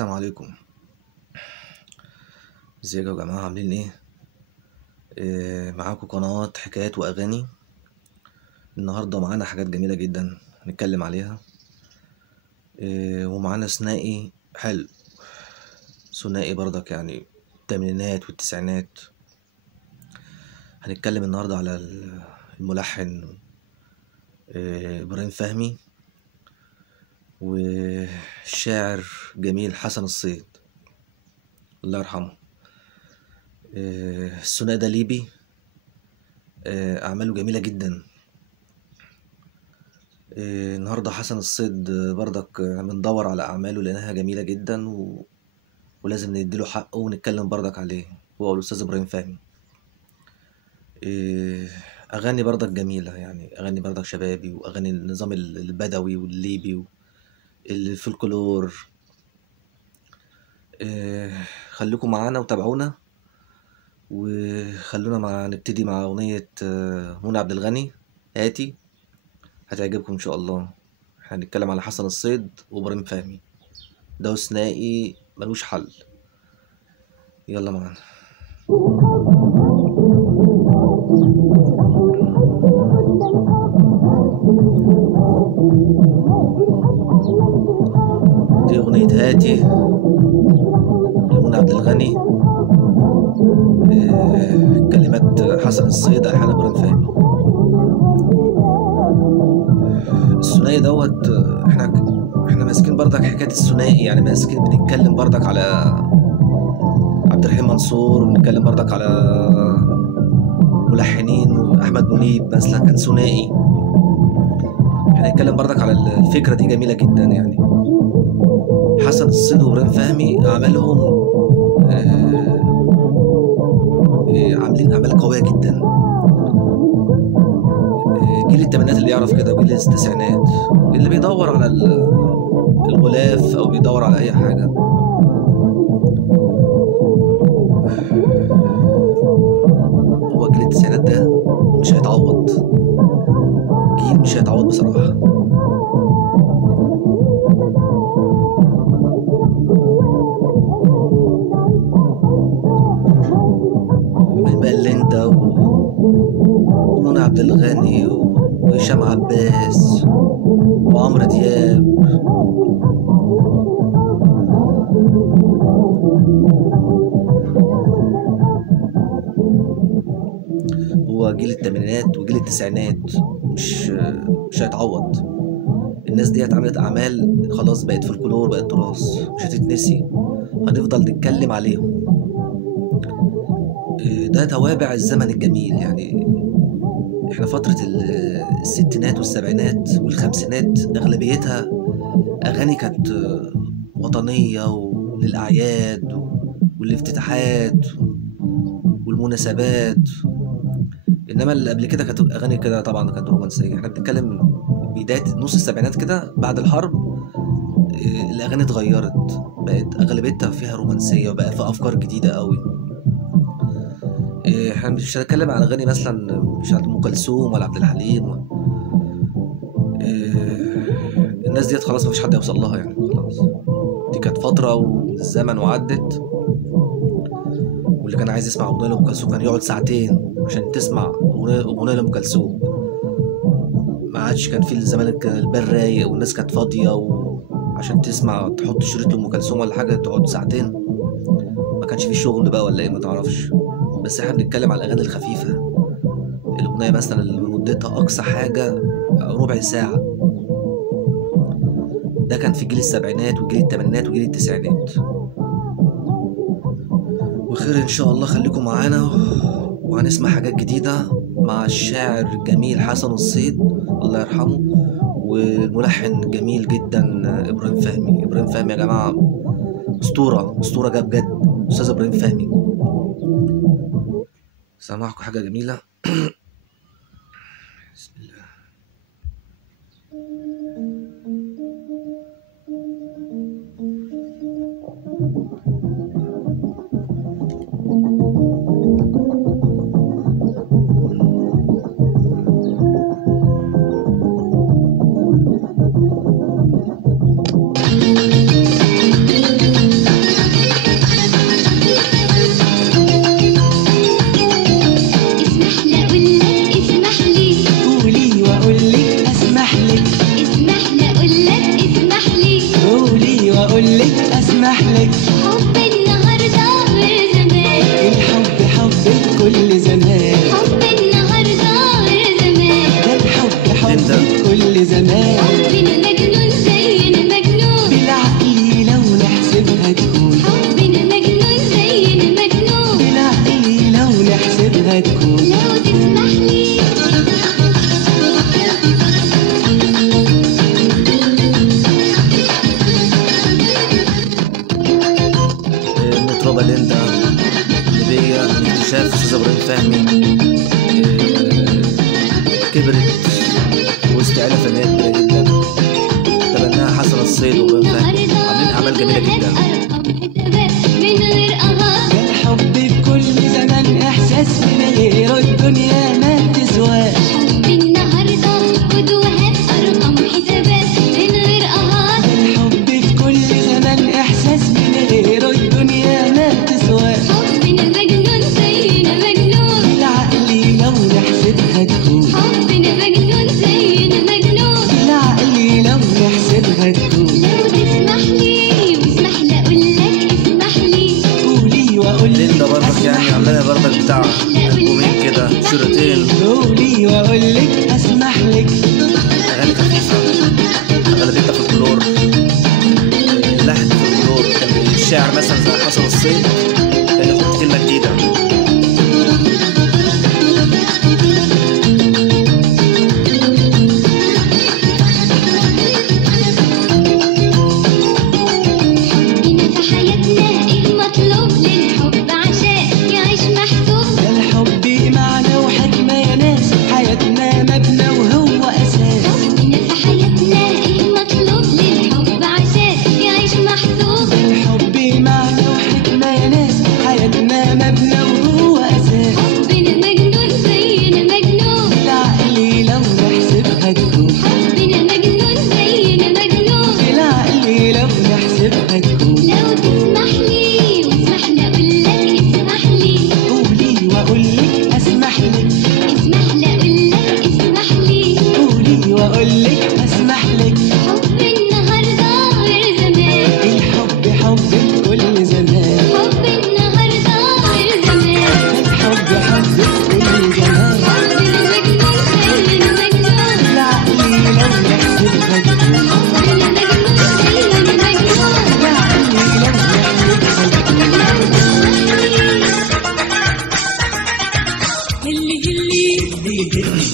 السلام عليكم. ازيكم يا جماعة، عاملين ايه؟ معاكم قناة حكايات واغاني. النهاردة معانا حاجات جميلة جدا هنتكلم عليها. ومعانا ثنائي حلو، ثنائي برضك يعني التمانينات والتسعينات. هنتكلم النهاردة على الملحن ابراهيم فهمي، والشاعر جميل حسن الصيد الله يرحمه. الثنائي ده ليبي، أعماله جميلة جدا. النهاردة حسن الصيد برضك بندور على أعماله لأنها جميلة جدا ولازم نديله حقه ونتكلم برضك عليه، هو الأستاذ إبراهيم فهمي. أغاني برضك جميلة، يعني أغاني برضك شبابي، وأغاني النظام البدوي والليبي الفلكلور. خليكم معانا وتابعونا، وخلونا نبتدي مع أغنية منى عبد الغني آتي، هتعجبكم إن شاء الله. هنتكلم على حسن الصيد وإبراهيم فهمي، ده ثنائي ملوش حل. يلا معانا. دي أغنية هاتي لمنى عبد الغني، كلمات حسن الصيد، ألحان إبراهيم فهمي. الثنائي دوت احنا ماسكين برضك حكاية الثنائي، يعني ماسكين بنتكلم برضك على عبد الرحيم منصور، وبنتكلم برضك على ملحنين، وأحمد منيب مثلا كان ثنائي. احنا هنتكلم برضك على الفكرة دي جميلة جدا. يعني حسن الصيد وإبراهيم فهمي أعمالهم عاملين أعمال قوية جدا. جيل التمانينات اللي يعرف كده، وجيل التسعينات اللي بيدور على الغلاف أو بيدور على أي حاجة. هو جيل التسعينات ده مش هيتعوض، جيل مش هيتعوض بصراحة. من بقى اللي انت ومنى عبد الغني وهشام عباس وعمرو دياب. هو جيل التمانينات وجيل التسعينات مش هيتعوض. الناس دي عملت اعمال خلاص بقت فولكلور، بقت تراث، مش هتتنسي، هنفضل نتكلم عليهم. ده توابع الزمن الجميل. يعني احنا فترة الستينات والسبعينات والخمسينات اغلبيتها اغاني كانت وطنية وللاعياد والافتتاحات والمناسبات. انما اللي قبل كده كانت اغاني كده طبعا كانت رومانسية. احنا بنتكلم بداية نص السبعينات كده، بعد الحرب الاغاني اتغيرت، بقت اغلبيتها فيها رومانسية، وبقى فيها افكار جديدة قوي. احنا مش هنتكلم على اغاني مثلا مش عند ام كلثوم ولا عبد الحليم. الناس ديت خلاص مفيش حد يوصل لها، يعني خلاص دي كانت فترة ومن الزمن وعدت. واللي كان عايز يسمع اغنية لأم كلثوم كان يقعد ساعتين عشان تسمع اغنية لأم كلثوم. ما عادش كان في الزمان البال رايق والناس كانت فاضية، وعشان تسمع تحط شريط لأم كلثوم ولا حاجة تقعد ساعتين. ما كانش في شغل بقى ولا ايه، ما تعرفش. بس احنا بنتكلم على الأغاني الخفيفة، الأغنية مثلا اللي مدتها أقصى حاجة ربع ساعة. ده كان في جيل السبعينات وجيل التمانينات وجيل التسعينات. وخير إن شاء الله، خليكم معانا وهنسمع حاجات جديدة مع الشاعر الجميل حسن الصيد الله يرحمه، والملحن جميل جدا إبراهيم فهمي. إبراهيم فهمي يا جماعة أسطورة جاب بجد، أستاذ إبراهيم فهمي. سامعكم حاجة جميلة. بسم الله. اكتشاف استاذ ابراهيم فهمي كبرت في وسط عيله فنيه كبيره جدا تبناها حسن الصيد وابراهيم فهمي، عاملين اعمال جميله جدا. الحب في كل زمان احساس من غيره الدنيا ما تسواش. حب النهارده قدوات ارقام حسابات من غير قهار. الحب في كل زمان احساس من غيره الدنيا ما تسواش. حبنا مجنون زينا مجنون العقل لو نحسبها تكون. حبنا مجنون زينا مجنون العقل لو نحسبها تكون. لو تسمح لي واسمح لي اقول لك اسمح لي. قولي واقول لك ليندا برضك يعني عامله برضك بتاع البومين كده صورتين. قولي واقول لك اسمح لك. اغاني خفيفه اغلبيتها في الكلور، اللحن في الكلور. كان الشاعر مثلا زي حسن الصيد كان يحط كلمه جديده.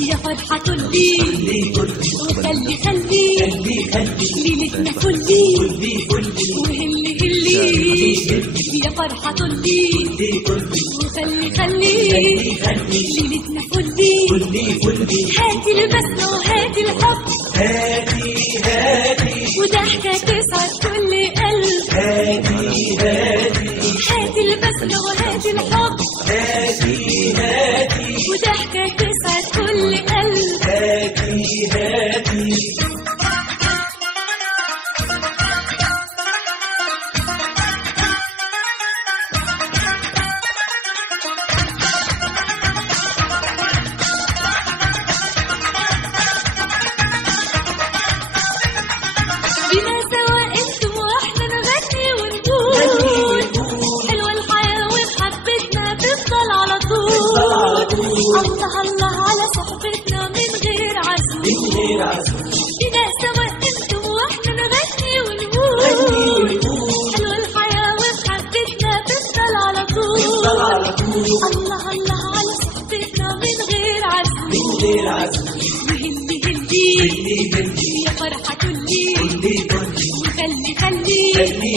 يا فرحة كلي وخلي ليلتنا كلي وهلي هلي يا فرحة كلي وخلي ليلتنا كلي. هاتي البسمة وهاتي الحب وضحكة تسعد كل قلب. هاتي البسمة وهاتي الحب وضحكة تسعد كل قلب. بما سوا انتم واحنا نغني ونقول حلوة الحياة ومحبتنا تفضل على طول. الله الله على صحبتنا من غير عزم. بما سوا انتم واحنا نغني ونقول حلوة الحياة ومحبتنا تفضل على طول. الله الله على صحبتنا من غير عزم. وهلي هلي يا فرحة كلي وخلي